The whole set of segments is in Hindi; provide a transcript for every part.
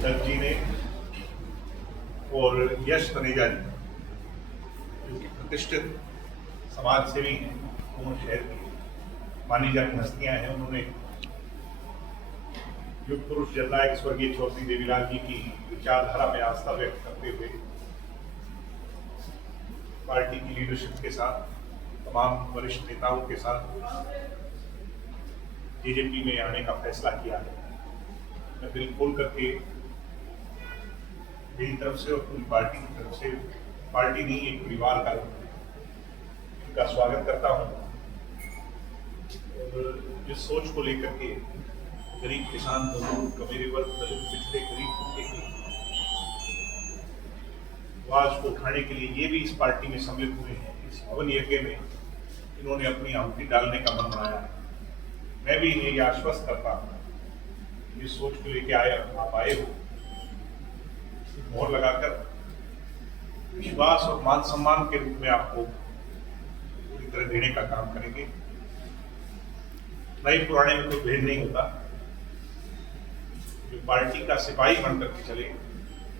दत्त जी ने और यश तनेजा जी, जो कि प्रतिष्ठित समाज सेवी हैं, दोनों शहर की मानी जानी हस्तियां हैं, उन्होंने युग पुरुष जननायक स्वर्गीय चौधरी देवीलाल जी की विचारधारा में आस्था व्यक्त करते हुए पार्टी की लीडरशिप के साथ, तमाम वरिष्ठ नेताओं के साथ बीजेपी में आने का फैसला किया है। मैं दिल खोल करके मेरी तरफ से और पूरी पार्टी की तरफ से, पार्टी नहीं एक परिवार का इनका स्वागत करता हूं। और जिस सोच को लेकर के गरीब किसान, मजदूर, कमेरे वर्ग, दलित, पिछड़े, गरीब तबके की आवाज को उठाने के लिए ये भी इस पार्टी में सम्मिलित हुए हैं, इस हवन यज्ञ में इन्होंने अपनी आहुति डालने का मन बनाया है। मैं भी इन्हें ये आश्वस्त करता हूँ, इस सोच को लेके आप आए हो, मोहर लगाकर विश्वास और मान सम्मान के रूप में आपको पूरी तरह देने का काम करेंगे। नए पुराने में कोई भेद नहीं होता। जो पार्टी का सिपाही बनकर के चले,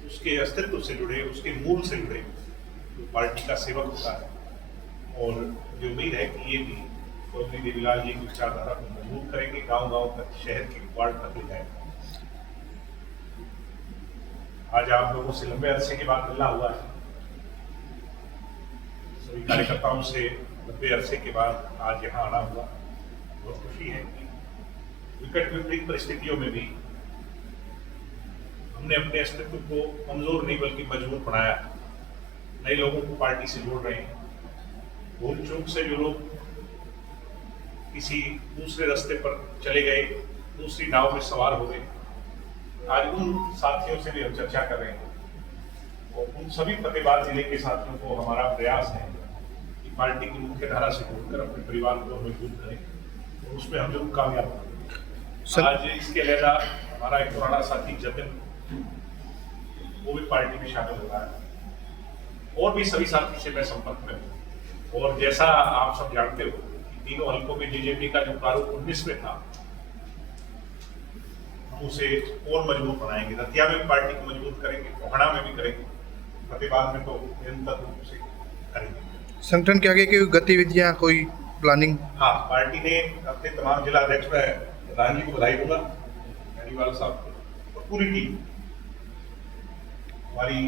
उसके अस्तित्व से जुड़े, उसके मूल से जुड़े, जो पार्टी का सेवक होता है। और मुझे उम्मीद है कि ये भी चौधरी देवीलाल जी की विचारधारा को मजबूत करेंगे, गांव-गांव तक, शहर के वार्ड तक ले जाएंगे। आज आप लोगों से लंबे अरसे के बाद मिलना हुआ है, सभी कार्यकर्ताओं से लंबे अरसे के बाद आज यहाँ आना हुआ। बहुत खुशी है कि विकट विपरीत परिस्थितियों में भी हमने अपने अस्तित्व को कमजोर नहीं बल्कि मजबूत बनाया। नए लोगों को पार्टी से जोड़ रहे हैं। भूल चूक से जो लोग किसी दूसरे रास्ते पर चले गए, दूसरी नाव में सवार हो गए, आज उन साथियों से भी हम चर्चा कर रहे हैं। और उन सभी फतेहाबाद जिले के साथियों को हमारा प्रयास है कि पार्टी की मुख्य धारा से जोड़कर अपने परिवार को मजबूत करें, और उसमें हम जरूर कामयाब होंगे। आज इसके अलावा हमारा एक पुराना साथी जतिन, वो भी पार्टी में शामिल हो रहा है, और भी सभी साथी से मैं संपर्क में हूँ। और जैसा आप सब जानते हो कि तीनों हल्कों में जेजेपी का जो प्रारूप 19 में था, हम उसे और मजबूत बनाएंगे। दतिया में पार्टी को मजबूत करेंगे, कोहड़ा में भी करेंगे, फतेहाबाद में तो निरंतर रूप से करेंगे। संगठन के आगे की गतिविधियां, कोई प्लानिंग? हाँ, पार्टी ने अपने तमाम जिला अध्यक्ष, मैं प्रधान जी को बधाई दूंगा, हरिवाल साहब को, और पूरी टीम, हमारी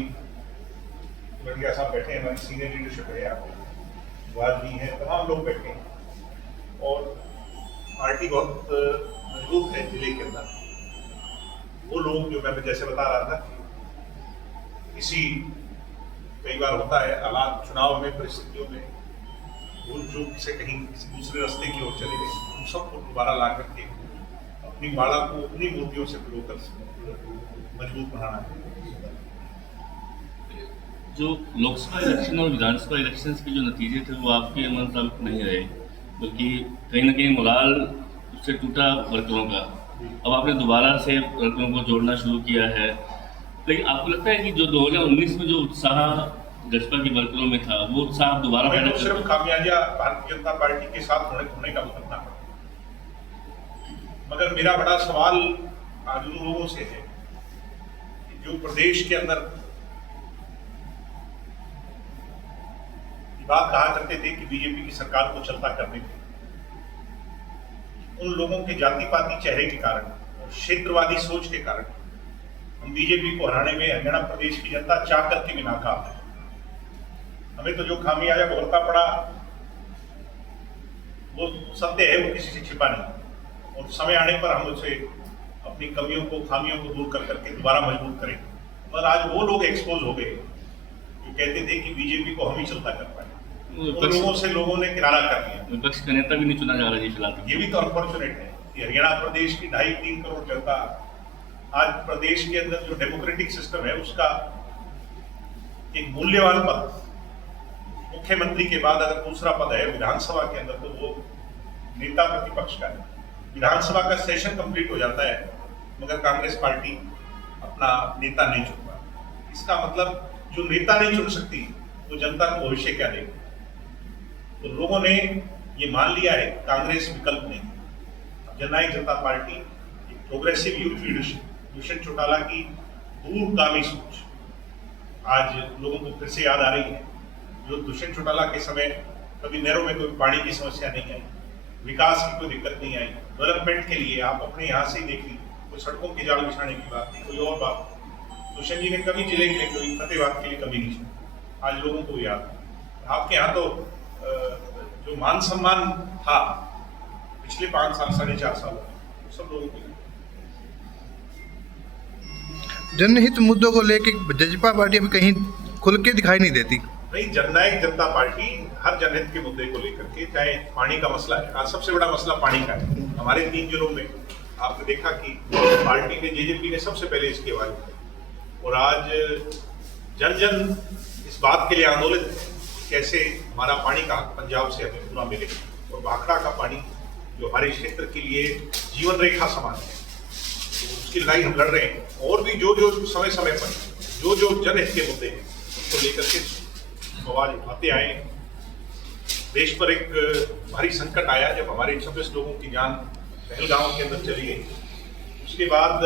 बढ़िया साहब बैठे हैं, हमारी सीनियर लीडरशिप है, वाद भी है, तमाम लोग बैठे हैं। और पार्टी बहुत मजबूत है जिले के अंदर। वो लोग जो मैं जैसे बता रहा था, कई बार होता है हालात, चुनाव में, परिस्थितियों में भूल चूक से कहीं किसी दूसरे रास्ते की ओर चले गए, उन सबको दोबारा ला करके अपनी माला को उन्हीं मोतियों से पिरोकर मजबूत बनाना है। जो लोकसभा इलेक्शन और विधानसभा इलेक्शंस के जो नतीजे थे वो आपके मन मुताबिक नहीं रहे, बल्कि कहीं ना कहीं मोराल उससे टूटा वर्करों का। अब आपने दोबारा से वर्करों को जोड़ना शुरू किया है, लेकिन आपको लगता है कि जो 2019 में जो उत्साह जसपा के वर्करों में था, वो उत्साह दोबारा मैं तो सिर्फ खामियाजा भारतीय जनता पार्टी के साथ होने का मतलब ना, मगर मेरा बड़ा सवाल आज उन लोगों से है कि जो प्रदेश के अंदर बात कहा करते थे कि बीजेपी की सरकार को चलता करने थे, उन लोगों के जाति पाती चेहरे के कारण और क्षेत्रवादी सोच के कारण हम बीजेपी को हराने में हरियाणा प्रदेश की जनता चाह करके भी नाकाम है। हमें तो जो खामियाजा भुगतना पड़ा वो सत्य है, वो किसी से छिपा नहीं, और समय आने पर हम उसे अपनी कमियों को, खामियों को दूर कर करके दोबारा मजबूत करेंगे। मगर आज वो लोग एक्सपोज हो गए जो कहते थे कि बीजेपी को हम ही चलता कर पाए, उन लोगों से लोगों ने किनारा कर दिया। विपक्ष का नेता भी नहीं चुना जा रहा है फिलहाल। ये भी तो अनफॉर्चुनेट है कि हरियाणा प्रदेश की 2.5-3 करोड़ जनता आज प्रदेश के अंदर जो डेमोक्रेटिक सिस्टम है उसका एक मूल्यवान पद, मुख्यमंत्री के बाद अगर दूसरा पद है विधानसभा के अंदर, तो वो नेता प्रतिपक्ष का है। विधानसभा का सेशन कंप्लीट हो जाता है मगर कांग्रेस पार्टी अपना नेता नहीं चुन पाती। इसका मतलब जो नेता नहीं चुन सकती वो जनता को भविष्य क्या देगी। तो लोगों ने ये मान लिया है कांग्रेस विकल्प नहीं। जननायक जनता party, progressive youth leadership, Dushyant Chautala की दूरगामी सोच आज लोगों को फिर से याद आ रही है। जो दुष्यंत चौटाला के समय कभी नहरों में कोई पानी की समस्या नहीं आई, विकास की कोई दिक्कत नहीं आई, डेवलपमेंट के लिए आप अपने यहाँ से ही देख लीजिए, कोई सड़कों के जाल बिछाने की बात नहीं, कोई और बात। दुष्यंत जी ने कभी जिले के लिए कोई फतेहबाद के लिए कभी नहीं छोड़ा। आज लोगों को याद है। आपके यहाँ तो जो मान सम्मान था पिछले 5 साल 4.5 साल सब लोगों को जनहित मुद्दों को लेके जजपा पार्टी अभी कहीं खुल के दिखाई नहीं देती। नहीं, जननायक जनता पार्टी हर जनहित के मुद्दे को लेकर के, चाहे पानी का मसला है, आज सबसे बड़ा मसला पानी का है। हमारे 3 जिलों में आपने देखा कि पार्टी ने जेजेपी ने सबसे पहले इसकी आवाज उठाई और आज जन जन इस बात के लिए आंदोलित है कैसे हमारा पानी का हक पंजाब से हमें पूरा मिले और भाखड़ा का पानी जो हमारे क्षेत्र के लिए जीवन रेखा समान है, तो उसकी लड़ाई हम लड़ रहे हैं। और भी जो समय समय पर जो जनहित के मुद्दे हैं उसको लेकर के आवाज उठाते आए। देश पर एक भारी संकट आया जब हमारे 26 लोगों की जान पहलगाम के अंदर चली गई। उसके बाद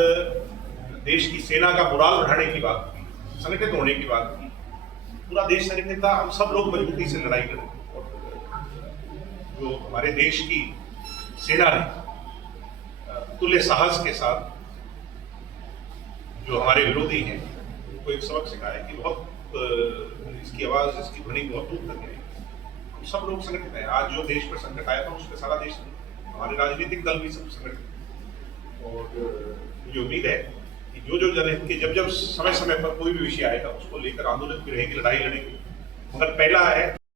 देश की सेना का मोराल बढ़ाने की बात की, संगठित होने की बात की। पूरा देश संगठित था, हम सब लोग मजबूती से लड़ाई लड़े और जो हमारे देश की सेना ने तुल्य साहस के साथ जो हमारे विरोधी हैं उनको एक सबक सिखाया कि बहुत इसकी आवाज, इसकी ध्वनि बहुत दूर तक है। हम सब लोग संगठित हैं। आज जो देश पर संकट आया था उसमें सारा देश, हमारे राजनीतिक दल भी सब संगठित। और मुझे उम्मीद है कि जो जनहित के जब समय समय पर कोई भी विषय आएगा उसको लेकर आंदोलन भी रहेगी, लड़ाई लड़ेगी। मगर पहला है